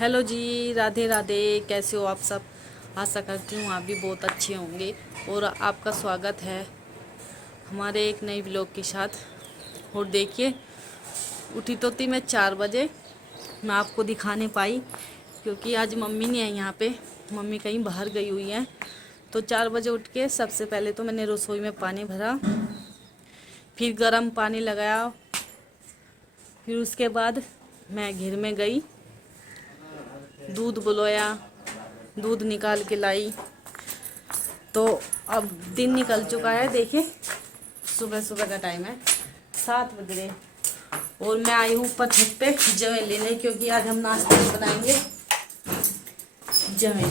Hello जी, राधे राधे। कैसे हो आप सब? आशा करती हूँ आप भी बहुत अच्छे होंगे। और आपका स्वागत है हमारे एक नई ब्लॉग के साथ। और देखिए, उठी तो थी मैं 4 बजे, मैं आपको दिखा नहीं पाई क्योंकि आज मम्मी नहीं है यहाँ पे। मम्मी कहीं बाहर गई हुई है। तो 4 बजे उठ के सबसे पहले तो मैंने रसोई में पानी भरा, फिर गर्म पानी लगाया, फिर उसके बाद मैं घर में गई, दूध बुलाया, दूध निकाल के लाई। तो अब दिन निकल चुका है, देखिए सुबह सुबह का टाइम है, 7 बज रहे। और मैं आई हूँ ऊपर छत पे जवे लेने, क्योंकि आज हम नाश्ते में बनाएंगे जवे।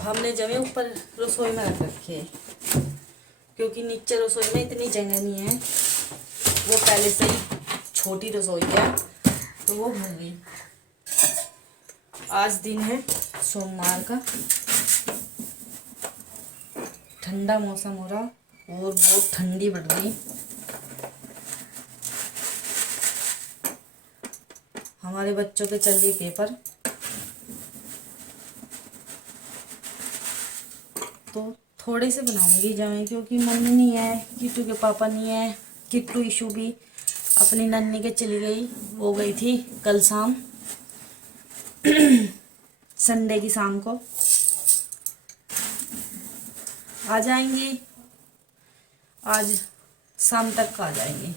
हमने जवे ऊपर रसोई में रख रखे हैं क्योंकि नीचे रसोई में इतनी जगह नहीं है, वो पहले से ही छोटी रसोई है तो वो भर गई। आज दिन है सोमवार का, ठंडा मौसम हो रहा और बहुत ठंडी बढ़ रही। हमारे बच्चों के चल रही पेपर, तो थोड़े से बनाऊंगी जमे, क्योंकि मम्मी नहीं है, किट्टू के पापा नहीं है। किट्टू इशू भी अपनी नन्नी के चली गई, वो गई थी कल शाम संडे की शाम को। आ जाएंगी, आज शाम तक आ जाएंगी।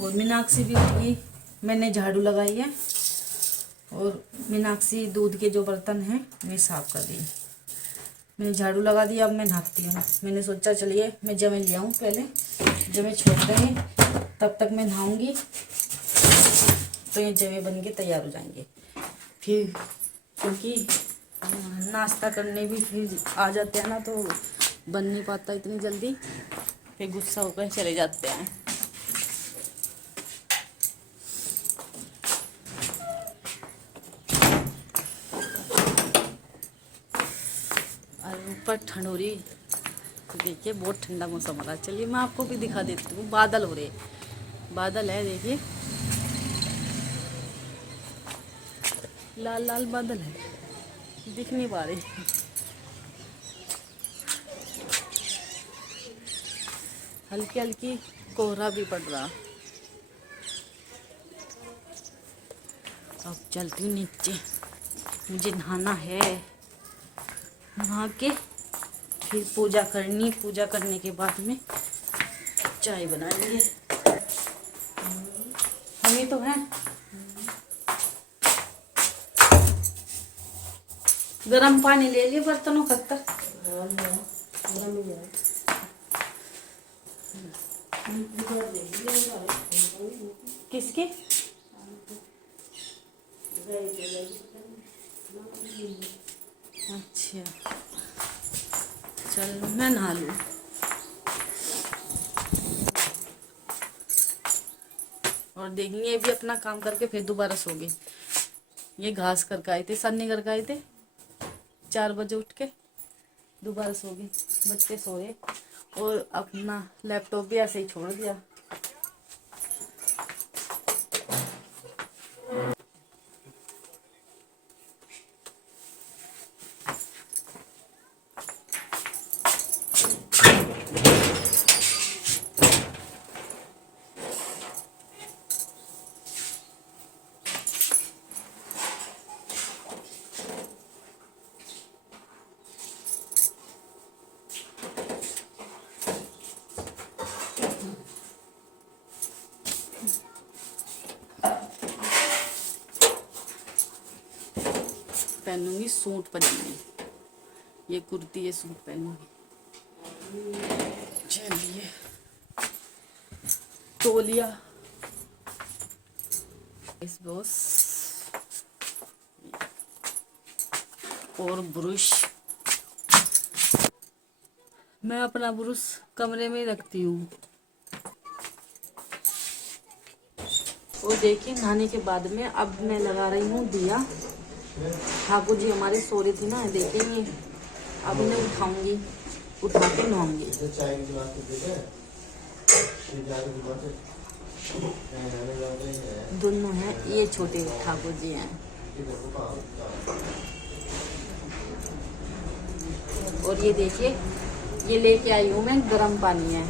और मीनाक्षी भी उठी, मैंने झाड़ू लगाई है और मीनाक्षी दूध के जो बर्तन हैं वे साफ कर दी। मैंने झाड़ू लगा दिया, अब मैं नहाती हूँ। मैंने सोचा चलिए मैं जमे ले आऊँ, पहले जमे छोड़ देंगे, तब तक मैं नहाऊंगी तो ये जमे बन के तैयार हो जाएंगे। फिर क्योंकि नाश्ता करने भी फिर आ जाते हैं ना, तो बन नहीं पाता इतनी जल्दी, फिर गुस्सा होकर चले जाते हैं। और ऊपर ठंड हो रही, देखिए बहुत ठंडा मौसम हो रहा है। चलिए मैं आपको भी दिखा देती हूँ। बादल हो रहे, बादल है, देखिए लाल लाल बादल है, दिख नहीं पा रहे। हल्की हल्की कोहरा भी पड़ रहा। अब चलती हूँ नीचे, मुझे नहाना है। नहा के फिर पूजा करनी, पूजा करने के बाद में चाय बनाएंगे। हमें तो है गरम पानी ले लिए बर्तनों खत्तर। किसके? अच्छा चल मैं नहा लूँ। और देखेंगे ये भी अपना काम करके फिर दोबारा सो गए। ये घास करके आए थे, सन्नी करके आए थे, 4 बजे उठ के दोबारा सो गए। बच्चे सोए और अपना लैपटॉप भी ऐसे ही छोड़ दिया। पहनूंगी सूट पजामे, ये कुर्ती ये सूट पहनूंगी। चलिए तौलिया इस बॉस और ब्रश। मैं अपना ब्रश कमरे में रखती हूँ। और देखिए नहाने के बाद में अब मैं लगा रही हूँ दिया। ठाकुर जी हमारे सो रहे थे ना, देखेंगे अब इन्हें उठाऊंगी, उठा के नहाऊंगी। दोनों हैं, ये छोटे ठाकुर जी हैं। और ये देखिए, ये लेके आई हूँ मैं, गर्म पानी है।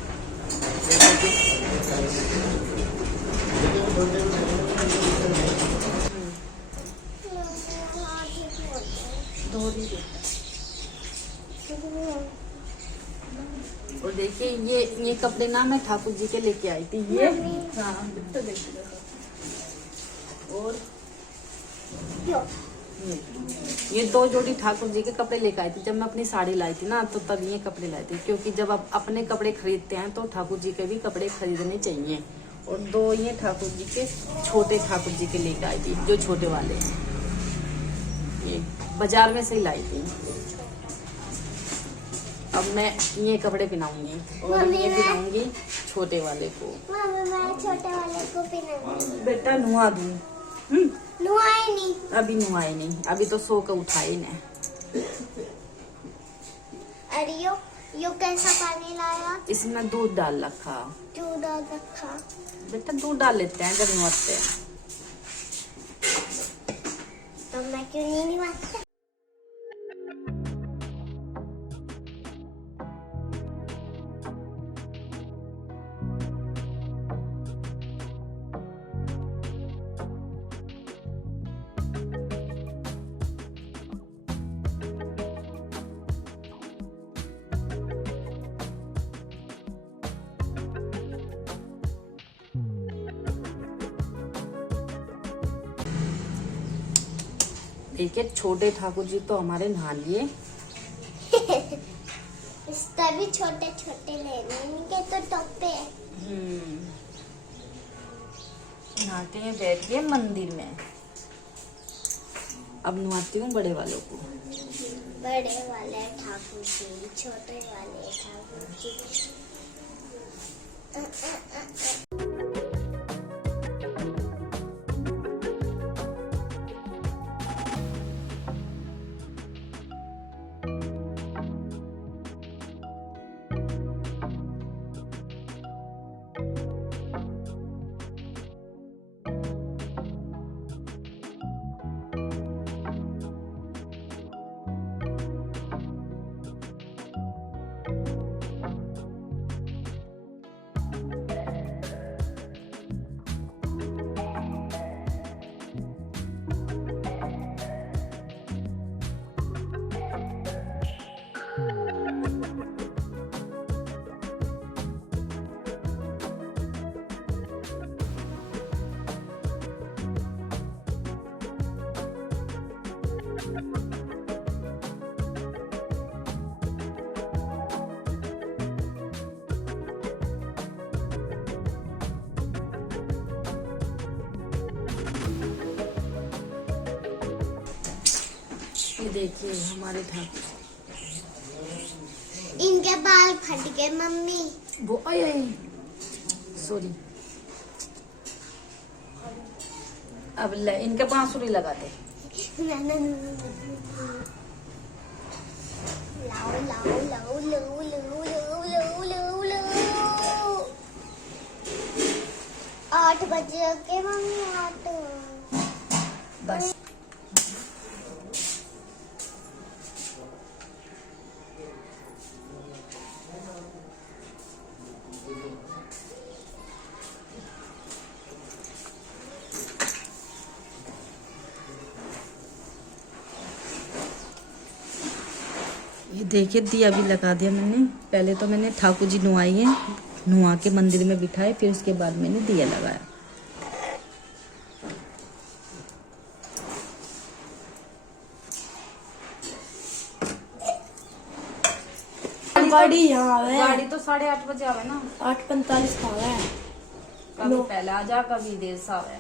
और देखिए ये कपड़े ना मैं ठाकुर जी के लेके आई थी। ये हाँ, और ये 2 जोड़ी ठाकुर जी के कपड़े लेकर आई थी। जब मैं अपनी साड़ी लाई थी ना, तो तब ये कपड़े लाए थे, क्योंकि जब आप अपने कपड़े खरीदते हैं तो ठाकुर जी के भी कपड़े खरीदने चाहिए। और 2 ये ठाकुर जी के, छोटे ठाकुर जी के लेकर आई थी, जो छोटे वाले हैं। ये बाजार में से ही लाई थी। अब मैं ये कपड़े पहनाऊंगी और ये पहनाऊंगी छोटे वाले को। मैं छोटे वाले को पहनाऊंगी। बेटा नुआ दूं? नुआए नहीं, अभी नुआए नहीं, अभी तो सो कर उठाए ना। अरे यो कैसा पानी लाया? इसमें दूध डाल रखा। दूध डाल रखा? बेटा दूध डाल लेते हैं जब नुआते हैं। तो मैं क्यों नहीं नुआती? देखिए छोटे ठाकुर जी तो हमारे नहा लिए। इसका भी छोटे छोटे लेने, इनके तो टप्पे। नहाते हैं बैठ के मंदिर में। अब नहाती हूँ बड़े वालों को। बड़े वाले ठाकुर जी, छोटे वाले ठाकुर जी। ये देखिए हमारे ठाकुर, इनके बाल फट गए मम्मी। वो सॉरी। अब इनके बांसुरी लगाते। लाओ लाओ लाओ लाओ लाओ लाओ लाओ लाओ लाओ। 8 बजे के मम्मी 8 बस ये देखिए दिया भी लगा दिया मैंने। पहले तो मैंने ठाकुर जी नुआई है, नुआ के मंदिर में बिठाए, फिर उसके बाद मैंने दिया लगाया। गाड़ी यहाँ है। गाड़ी तो 8:30 बजे आवे ना। 8:45 का है। कभी पहले आ जा, कभी देर से आवे।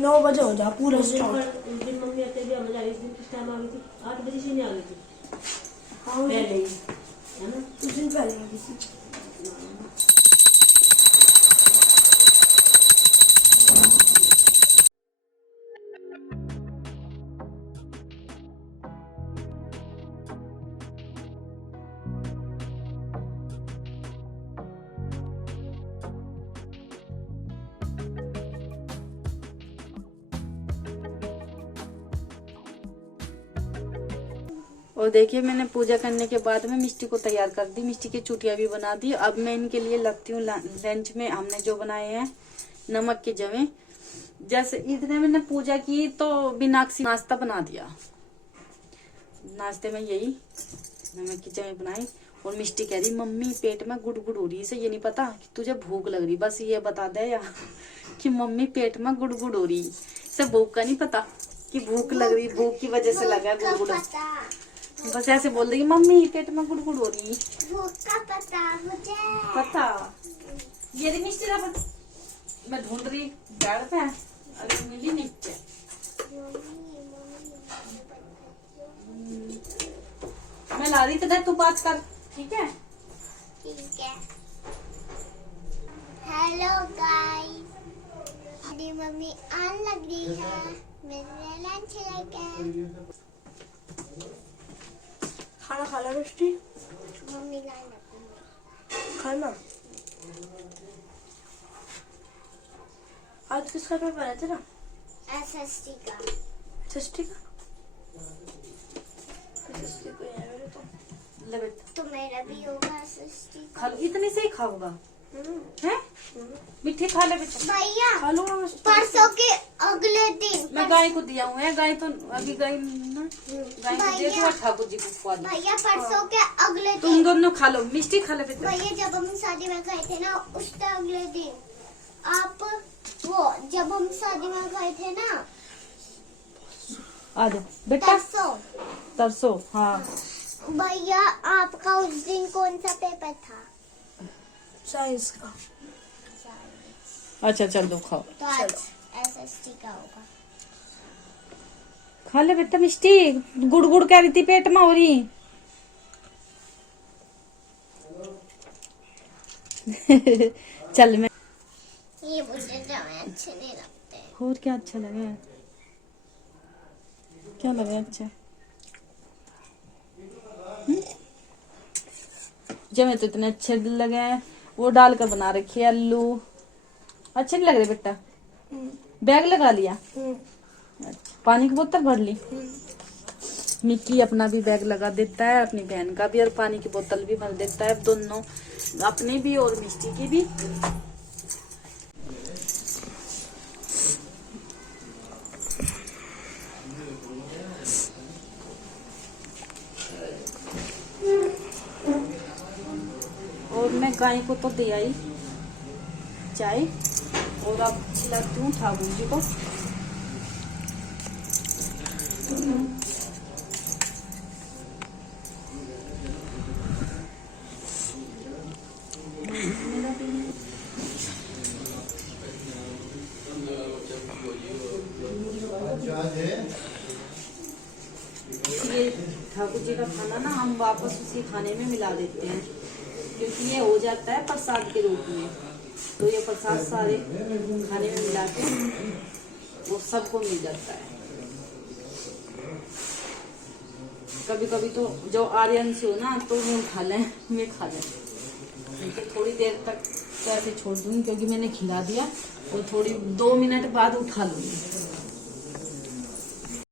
9 बजे हो जा पूरा स्टॉप। उस दिन मम्मी आते भी हमें इस दिन किस टाइम आ गई थी? 8 बजे से नहीं आ गई थी हाँ पहले ही, है ना? उस दिन पहले आ गई थी। और देखिए मैंने पूजा करने के बाद में मिष्टी को तैयार कर दी, मिष्टी की चुटिया भी बना दी। अब मैं इनके लिए लगती हूँ लंच में। हमने जो बनाए हैं नमक के जवे, जैसे इतने मैंने पूजा की तो बिनाक्षी नाश्ता बना दिया। नाश्ते में यही नमक की जवे बनाई। और मिष्टी कह रही मम्मी पेट में गुड़गुड़ हो रही है, इसे ये नहीं पता कि तुझे भूख लग रही। बस ये बता दे या कि मम्मी पेट में गुड़गुड़ हो रही, इसे भूख का नहीं पता कि भूख लग रही, भूख की वजह से लगा गुड़गुड़। बस ऐसे बोल देगी मम्मी पेट में गुड़गुड़ हो रही। भूख का पता मुझे पता ये रही मिष्टी का पता। मैं ढूंढ रही बैठ पे, अरे मिली नीचे। मैं ला रही तो तू बात कर, ठीक है? ठीक है। हेलो गाइस, मेरी मम्मी आने लग रही है, मेरे लंच लेके। खाना खा ला मिष्टी, मम्मी लाने लगी। खाना। आज किसका पेपर है तेरा? एसएसटी का। षष्ठी का? षष्ठी को है मेरे तो। ले बेटा तो मेरा भी होगा एसएसटी का। खा लो, इतने से ही खाऊंगा हैं? मिठी खा ले बेटा। भैया खा लूंगा मिष्टी। परसों के अगले दिन मैं गाय को दिया हूँ है, गाय तो अभी गाय ना, गाय को दे दूँ ठाकुर जी को खुआ दूँ। भैया परसों के अगले तुम दिन दोनों खा लो, मिष्टी खा ले बेटा। भैया जब हम शादी में गए थे ना, उसके अगले दिन आप वो जब हम शादी में गए थे ना, आ जाओ बेटा। तरसों। हाँ भैया आपका उस दिन कौन सा पेपर था? साइंस का। अच्छा चल दो खाओ। तो आज एसएसटी का होगा। खा ले बेटा मिष्टी, गुड़ कह रही थी पेट में हो रही। चल मैं ये मुझे जमाए अच्छे नहीं लगते। और क्या अच्छा लगे, क्या लगे अच्छा? जमे तो इतने अच्छे लगे हैं, वो डाल कर बना रखे आलू, अच्छे नहीं लग रहे बेटा। बैग लगा लिया, अच्छा, पानी की बोतल भर ली। मिक्की अपना भी बैग लगा देता है, अपनी बहन का भी, और पानी की बोतल भी भर देता है, दोनों अपनी भी और मिष्टी की भी। और मैं गाय को तो दे आई चाय, और अब खिलाती हूँ ठाकुर जी को। ये ठाकुर जी का खाना ना हम वापस उसी खाने में मिला देते हैं, क्योंकि ये हो जाता है प्रसाद के रूप में। तो ये प्रसाद सारे खाने में मिला के वो सबको मिल जाता है। कभी कभी तो जो आर्यन से हो ना तो वो खा लें, मैं खा लें, लेकिन थोड़ी देर तक तो ऐसे छोड़ दूंगी, क्योंकि मैंने खिला दिया और थोड़ी 2 मिनट बाद उठा लूंगी।